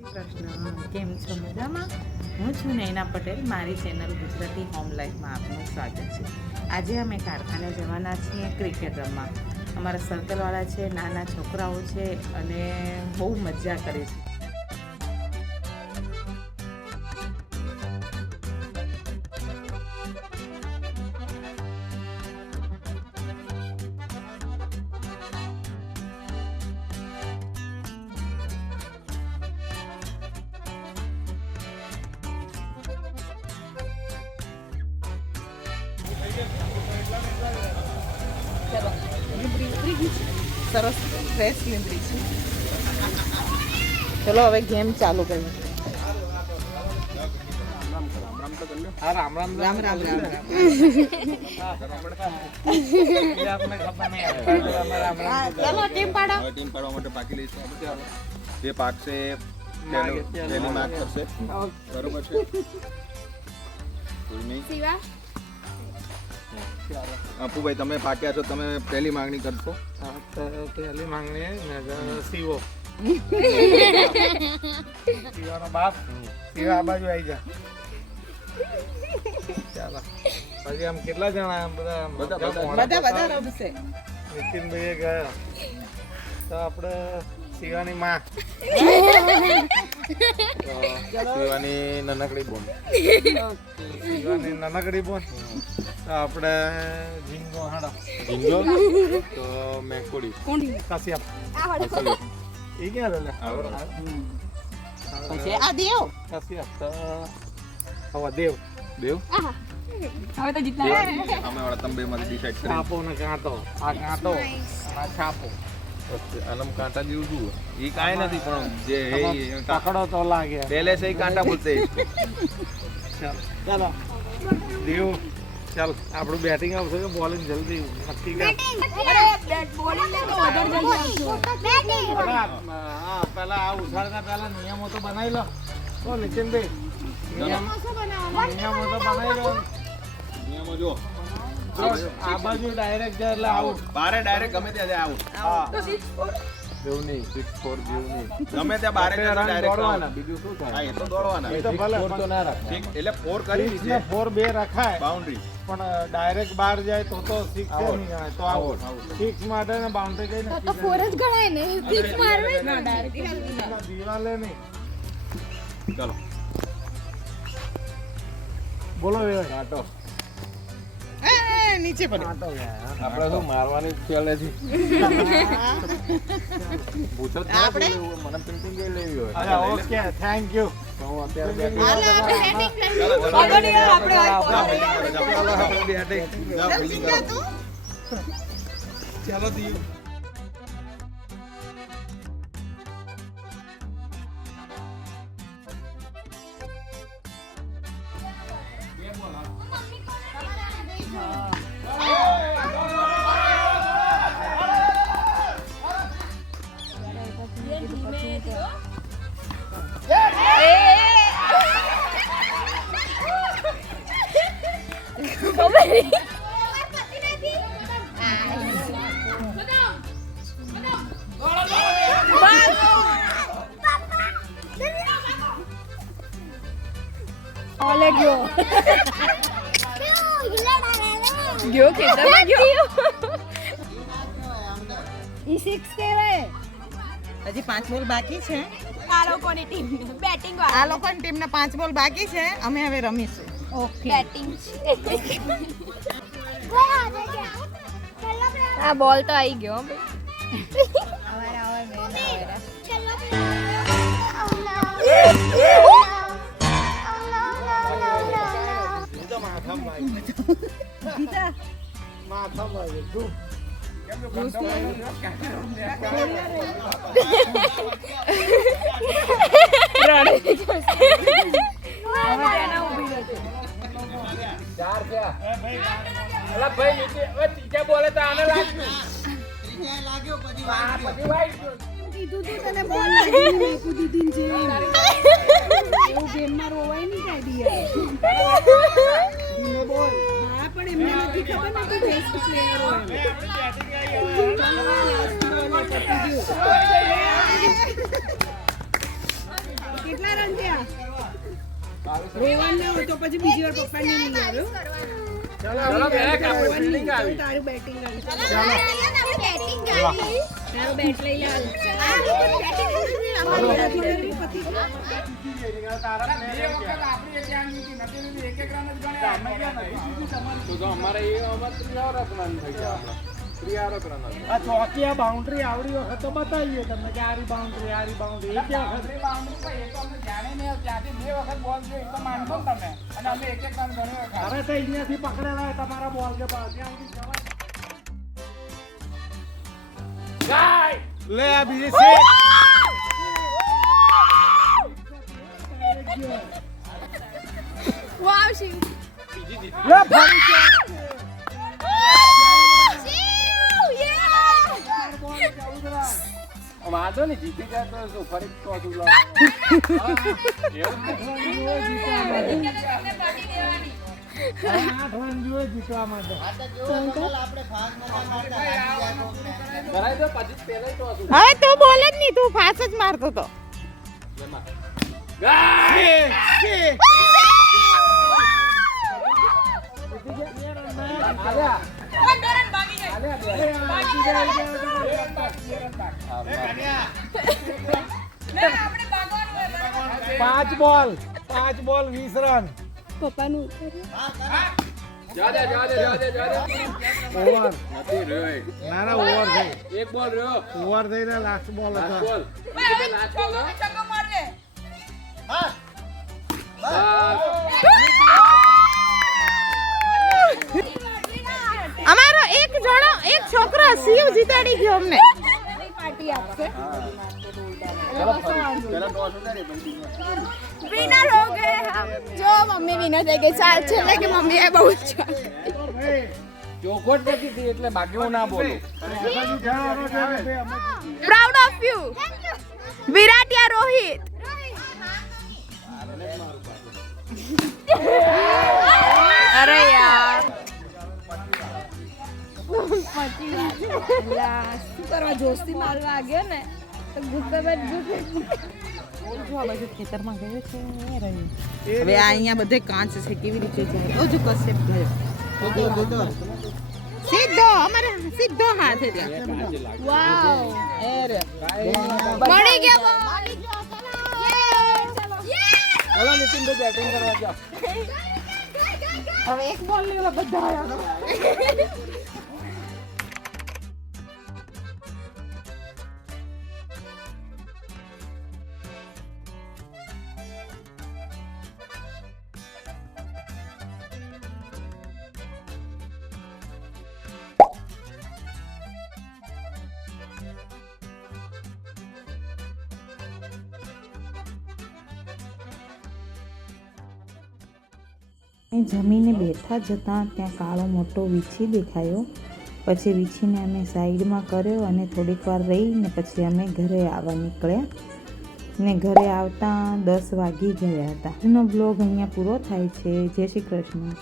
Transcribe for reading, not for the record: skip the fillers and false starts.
કૃષ્ણ, કેમ છો? મજામાં? હું છું નૈના પટેલ. મારી ચેનલ ગુજરાતી હોમ લાઈફમાં આપનું સ્વાગત છે. આજે અમે કારખાને જવાના છીએ ક્રિકેટ રમવા. અમારા સર્કલવાળા છે, નાના છોકરાઓ છે અને બહુ મજા કરીશું. સરસ ફ્રેશ લીંબડી છે. ચલો હવે ગેમ ચાલુ કરીએ. રામ રામ રામ રામ રામ રામ. ચલો ટીમ પાડો. ટીમ પાડવા માટે પાકી લઈશું. જે પાકશે પહેલી માર્ક કરશે. બરોબર છે. અપુભાઈ તમે પાક્યા છો, તમે પહેલી માંગણી કરશો. પહેલી માંગણી સીવો સીવાનો બાપ સીવા આ બાજુ આવી જા. ચાલો પછી આમ કેટલા જણા બધા રમશે. નીતિનભાઈ ગયા તો આપણે સીવાની માં સીવાની નાનકડી બોન. સીવાની નાનકડી બોન તો આપણે ઝીંગો હાડા ઝીંગો તો મેકોડી કાસિયા એ ક્યાં રહે પછી આ દેવ કાસિયા તો હવે દેવ દેવ હવે તો જીતના અમે વાળા તમે માંથી ડિસાઈડ કરી. છાપો ને કાંટો આ કાંટો આ છાપો આલમ કાંટા જેવું જુઓ એ કાંઈ નથી પણ જે પકડો તો લાગે પહેલે से ही कांटा बोलते हैं इसको. ચાલો દેવ ચાલ આપણું બેટિંગ આવશે કે બોલિંગ જલ્દી નક્કી કર. હા પેલા આ ઉછાળતા પહેલા નિયમો તો બનાવી લો. ઓ નીતિનભાઈ નિયમો તો બનાવી લો. નિયમો જો આ બાજુ ડાયરેક્ટ જાય એટલે આઉટ. બારે ડાયરેક્ટ ગમે ત્યાં જાય આઉટ. હા જેવું નહીં 6-4 જેવું નહીં ગમે ત્યાં બારે ડાયરેક્ટ દોડવાના. બીજું શું થાય? હા એ તો દોડવાના. એ તો ભલે તો ના રાખે એટલે 4 કરી દીધે 4 2 રખાય બાઉન્ડ્રી. પણ ડાયરેક્ટ બહાર જાય તો 6 નહીં જાય તો આઉટ. 6 માટે ને બાઉન્ડ્રી કઈ નક્કી તો ફોર જ ગણાય ને સિક્સ મારવે ના કરી. દિવાલે નહીં. ચાલો બોલો એ કાંટો નીચે પડે. કાંટો ગયા. આપણે શું મારવાની ચાલે છે. પૂછો જ આપણે? મને પેન્ટિંગ કઈ લેવી હોય. અચ્છા ઓકે થેન્ક યુ. તો હું અત્યારે હાલો આપણે હેડિંગ ચાલો દિયો. ઓલે ગયો ગયો ખેતરમાં ગયો ઈ સિક્સ કહેવાય. હજી 5 બોલ બાકી છે. આ લોકોની ટીમ બેટિંગ આ લોકોની ટીમને 5 બોલ બાકી છે. અમે હવે રમીશું. ઓકે બેટિંગ આ બોલ તો આવી ગયો કીધું તું તને બોલ લાગી મેં કૂદી દીન છે એવું ગેમમાં રોવાય નહીં કાઢી બોલ હા પણ એમને નથી ખબર ને તું બેસ્ટ પ્લેયર હોય રોવાનું ના હોય તો પછી બીજી વાર પપ્પાને નહીં આવ્યો ચલો બેક આપણે ફિલ્ડિંગ આવી તારું બેટિંગ આવી ચાલો તારું બેટ લઈ લે તો અમારે એ અમારે ત્રિયારો રન થઈ ગયા ત્રિયારો રન આ ચોકી આ બાઉન્ડ્રી આવડી વખત તો બતાવીએ તમને કે આરી બાઉન્ડ્રી એક વખત અરે તો અહીંયાથી પકડેલા હોય તમારા બોલ કે ત્યાં લે આ બીજી સેટ વાવ શિવ લે ફરી છે વાંધો નહીં જીતી જાય તો શું ફરી ચોથું જીતવા માટે હવે તું બોલે જ નહીં, તું ફાસ જ મારતો તો. પાંચ બોલ 20 રન પપ્પાનું ઓવર ના ઓવર થઈ એક બોલ રહ્યો ઓવર થઈને લાસ્ટ બોલ હતો અમારો એક છોકરો શિવ જીતાડી ગયો અમને. પાર્ટી આપશે विनर हो गए हम जो मम्मी विनर થઈ ગઈ સાલ છે કે મમ્મી એ બહુ જ ચોખવટ નથી થઈ એટલે બાકી હું ના બોલું પ્રાઉડ ઓફ યુ વિરાટ યા રોહિત અરે યાર શું કરવા જોસ્તી મારવા આવ્યો ને તો ગુસ્સે ખેતરમાં ગયો છે હવે આ અહીંયા બધે કાંચ છે, કેવી રીતે જાય? ઓ જો કશે ગયો સીધો અમારે સીધો હાથ એટલે વાવ મળી ગયો. ચલો નીતિન ભાઈ બેટિંગ કરવા જાઓ હવે એક બોલ લેવા બધા આવ્યા. જમીને બેઠા જતાં ત્યાં કાળો મોટો વીછી દેખાયો. પછી વીછીને અમે સાઈડમાં કર્યો અને થોડીક વાર રહીને પછી અમે ઘરે આવવા નીકળ્યા ને ઘરે આવતા 10 વાગી ગયા હતા. એનો બ્લોગ અહીંયા પૂરો થાય છે. જય શ્રી કૃષ્ણ.